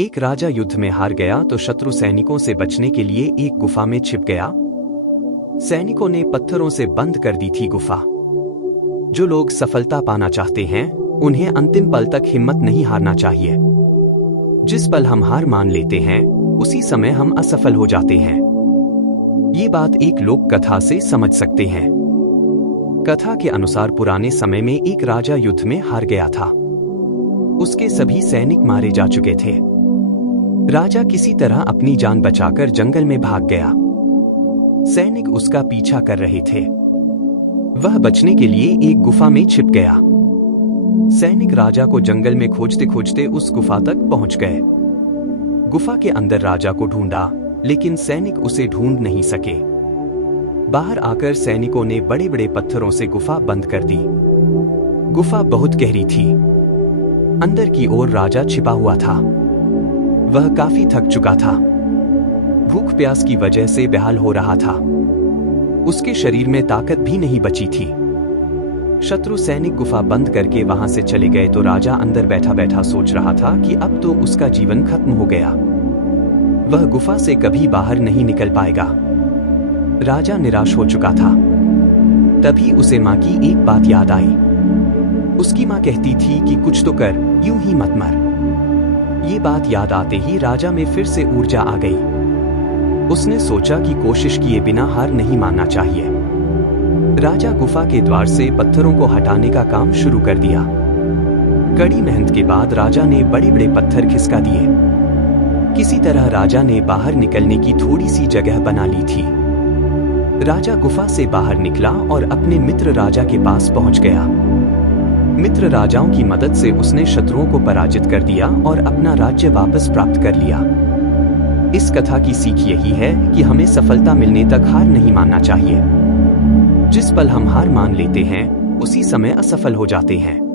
एक राजा युद्ध में हार गया तो शत्रु सैनिकों से बचने के लिए एक गुफा में छिप गया। सैनिकों ने पत्थरों से बंद कर दी थी गुफा। जो लोग सफलता पाना चाहते हैं उन्हें अंतिम पल तक हिम्मत नहीं हारना चाहिए। जिस पल हम हार मान लेते हैं उसी समय हम असफल हो जाते हैं। ये बात एक लोक कथा से समझ सकते हैं। कथा के अनुसार पुराने समय में एक राजा युद्ध में हार गया था। उसके सभी सैनिक मारे जा चुके थे। राजा किसी तरह अपनी जान बचाकर जंगल में भाग गया। सैनिक उसका पीछा कर रहे थे। वह बचने के लिए एक गुफा में छिप गया। सैनिक राजा को जंगल में खोजते खोजते उस गुफा तक पहुंच गए। गुफा के अंदर राजा को ढूंढा, लेकिन सैनिक उसे ढूंढ नहीं सके। बाहर आकर सैनिकों ने बड़े बड़े पत्थरों से गुफा बंद कर दी। गुफा बहुत गहरी थी। अंदर की ओर राजा छिपा हुआ था। वह काफी थक चुका था। भूख प्यास की वजह से बेहाल हो रहा था। उसके शरीर में ताकत भी नहीं बची थी। शत्रु सैनिक गुफा बंद करके वहां से चले गए तो राजा अंदर बैठा बैठा सोच रहा था कि अब तो उसका जीवन खत्म हो गया। वह गुफा से कभी बाहर नहीं निकल पाएगा। राजा निराश हो चुका था। तभी उसे मां की एक बात याद आई। उसकी मां कहती थी कि कुछ तो कर, यूं ही मत मर। ये बात याद आते ही राजा में फिर से ऊर्जा आ गई। उसने सोचा कि कोशिश किए बिना हार नहीं मानना चाहिए। राजा गुफा के द्वार से पत्थरों को हटाने का काम शुरू कर दिया। कड़ी मेहनत के बाद राजा ने बड़े बड़े पत्थर खिसका दिए। किसी तरह राजा ने बाहर निकलने की थोड़ी सी जगह बना ली थी। राजा गुफा से बाहर निकला और अपने मित्र राजा के पास पहुंच गया। मित्र राजाओं की मदद से उसने शत्रुओं को पराजित कर दिया और अपना राज्य वापस प्राप्त कर लिया। इस कथा की सीख यही है कि हमें सफलता मिलने तक हार नहीं मानना चाहिए। जिस पल हम हार मान लेते हैं उसी समय असफल हो जाते हैं।